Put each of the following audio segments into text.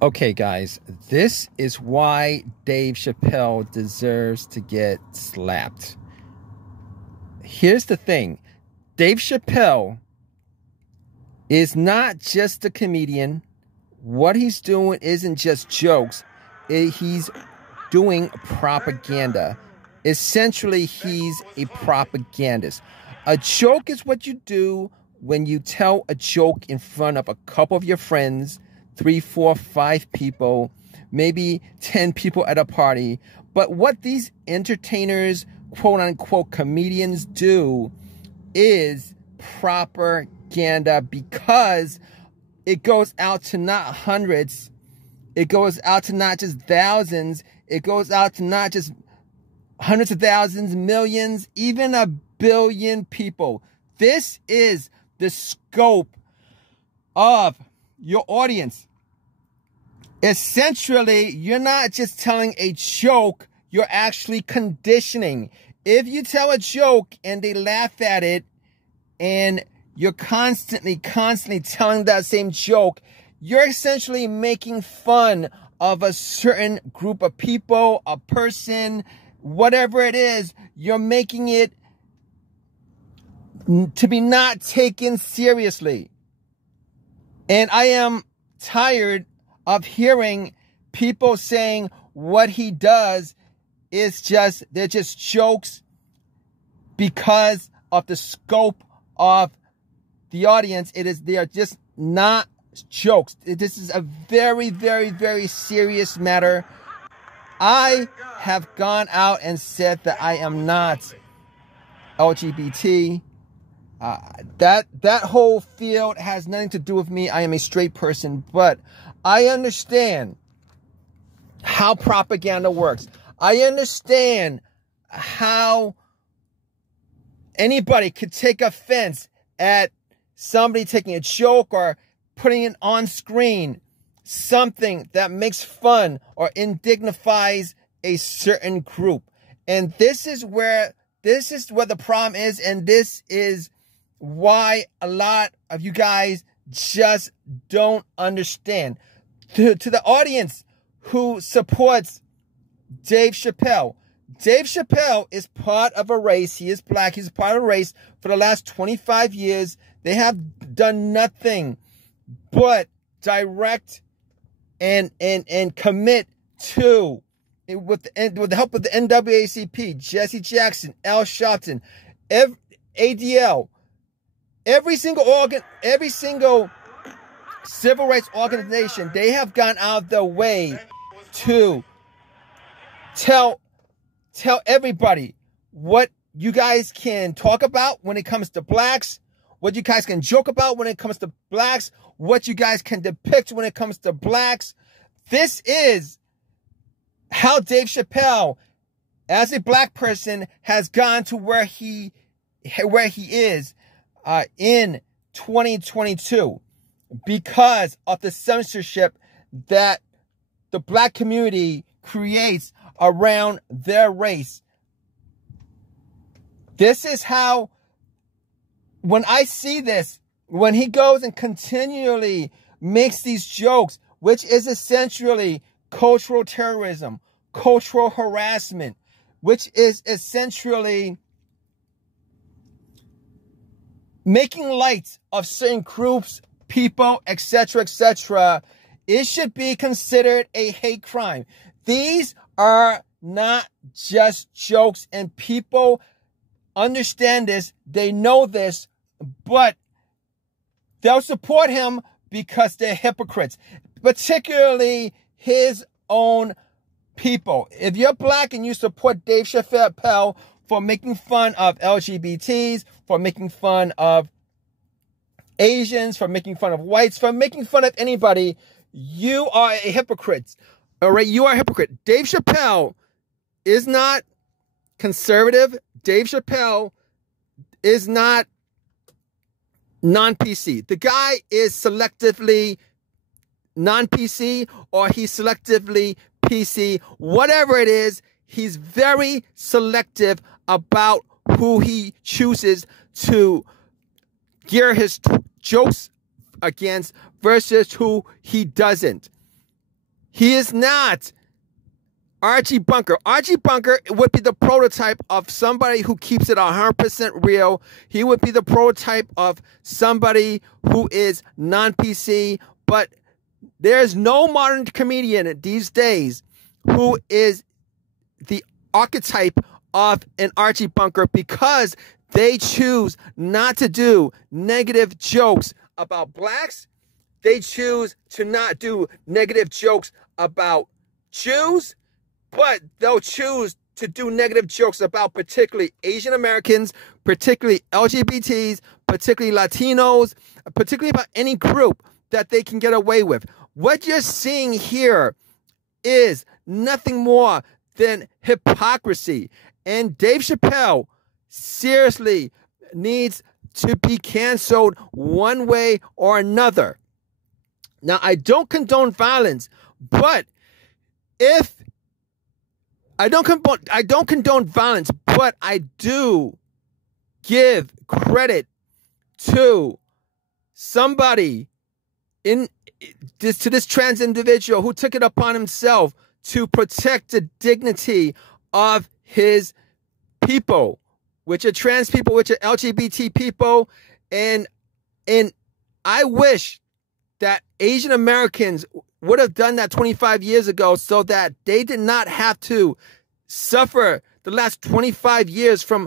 Okay, guys, this is why Dave Chappelle deserves to get slapped. Here's the thing. Dave Chappelle is not just a comedian. What he's doing isn't just jokes. He's doing propaganda. Essentially, he's a propagandist. A joke is what you do when you tell a joke in front of a couple of your friends, 3, 4, 5 people, maybe 10 people at a party. But what these entertainers, quote unquote, comedians do is propaganda, because it goes out to not hundreds. It goes out to not just thousands. It goes out to not just hundreds of thousands, millions, even a billion people. This is the scope of your audience. Essentially, you're not just telling a joke, you're actually conditioning. If you tell a joke and they laugh at it, and you're constantly telling that same joke, you're essentially making fun of a certain group of people, a person, whatever it is. You're making it to be not taken seriously. And I am tired of hearing people saying what he does is they're just jokes because of the scope of the audience. They are just not jokes. This is a very, very, very serious matter. I have gone out and said that I am not LGBT. That whole field has nothing to do with me. I am a straight person, but I understand how propaganda works. I understand how anybody could take offense at somebody taking a joke or putting it on screen, something that makes fun or indignifies a certain group. And this is where the problem is, and this is why a lot of you guys just don't understand. To the audience who supports Dave Chappelle, Dave Chappelle is part of a race. He is black. He's part of a race for the last 25 years. They have done nothing but direct and commit to, with the help of the NAACP, Jesse Jackson, Al Sharpton, ADL, every single civil rights organization, they have gone out of their way to tell everybody what you guys can talk about when it comes to blacks, what you guys can joke about when it comes to blacks, what you guys can depict when it comes to blacks. This is how Dave Chappelle, as a black person, has gone to where he is in 2022, because of the censorship that the black community creates around their race. This is how, when I see this, when he goes and continually makes these jokes, which is essentially cultural terrorism, cultural harassment, which is essentially making light of certain groups, people, etc., etc., it should be considered a hate crime. These are not just jokes, and people understand this. They know this, but they'll support him because they're hypocrites, particularly his own people. If you're black and you support Dave Chappelle for making fun of LGBTs, for making fun of Asians, for making fun of whites, for making fun of anybody, you are a hypocrite. All right, you are a hypocrite. Dave Chappelle is not conservative. Dave Chappelle is not non-PC. The guy is selectively non-PC, or he's selectively PC. Whatever it is, he's very selective about who he chooses to gear his jokes against versus who he doesn't. He is not Archie Bunker. Archie Bunker would be the prototype of somebody who keeps it 100% real. He would be the prototype of somebody who is non-PC, but there's no modern comedian these days who is the archetype of an Archie Bunker, because they choose not to do negative jokes about blacks. They choose to not do negative jokes about Jews, but they'll choose to do negative jokes about particularly Asian Americans, particularly LGBTs, particularly Latinos, particularly about any group that they can get away with. What you're seeing here is nothing more than hypocrisy. And Dave Chappelle seriously needs to be canceled one way or another. Now, I don't condone violence, but I don't condone violence, but I do give credit to somebody to this trans individual who took it upon himself to protect the dignity of his people, which are trans people, which are LGBT people, and I wish that Asian Americans would have done that 25 years ago so that they did not have to suffer the last 25 years from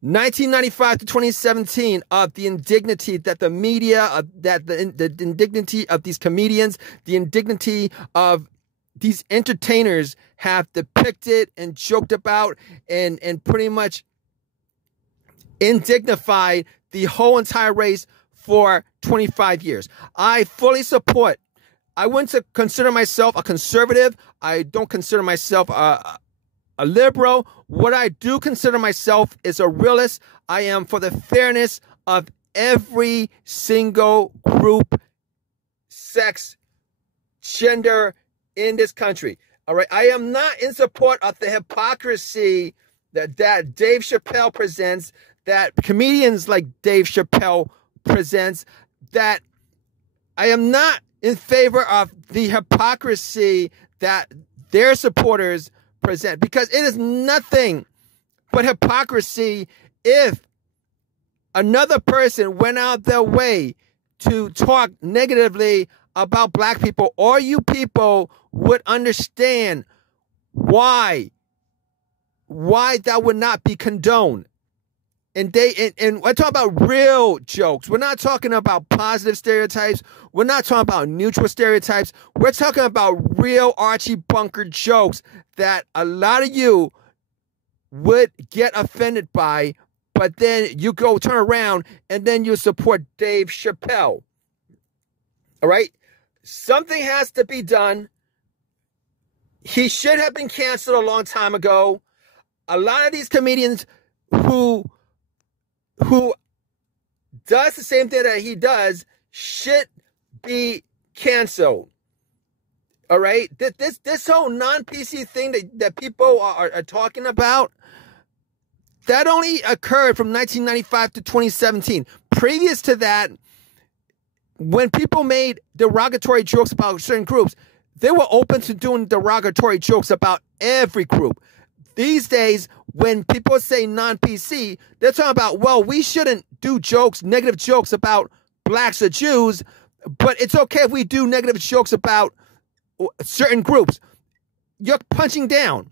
1995 to 2017 of the indignity that the media, the indignity of these comedians, the indignity of these entertainers have depicted and joked about and pretty much indignified the whole entire race for 25 years. I fully support. I wouldn't consider myself a conservative. I don't consider myself a liberal. What I do consider myself is a realist. I am for the fairness of every single group, sex, gender in this country. All right. I am not in support of the hypocrisy that Dave Chappelle presents, that comedians like Dave Chappelle presents, that I am not in favor of the hypocrisy that their supporters present, because it is nothing but hypocrisy if another person went out their way to talk negatively about black people. Or you people would understand why that would not be condoned. And we're talking about real jokes. We're not talking about positive stereotypes. We're not talking about neutral stereotypes. We're talking about real Archie Bunker jokes that a lot of you would get offended by, but then you go turn around and then you support Dave Chappelle. All right? Something has to be done. He should have been canceled a long time ago. A lot of these comedians who does the same thing that he does should be canceled. All right? This whole non-PC thing that people are talking about, that only occurred from 1995 to 2017. Previous to that, when people made derogatory jokes about certain groups, they were open to doing derogatory jokes about every group. These days, when people say non-PC, they're talking about, well, we shouldn't do jokes, negative jokes about blacks or Jews, but it's okay if we do negative jokes about certain groups. You're punching down.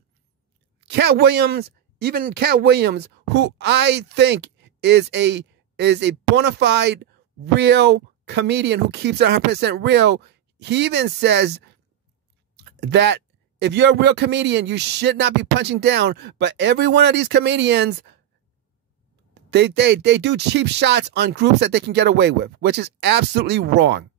Even Cat Williams, who I think is a bona fide, real comedian who keeps it 100% real, he even says that if you're a real comedian, you should not be punching down. But every one of these comedians, they do cheap shots on groups that they can get away with, which is absolutely wrong.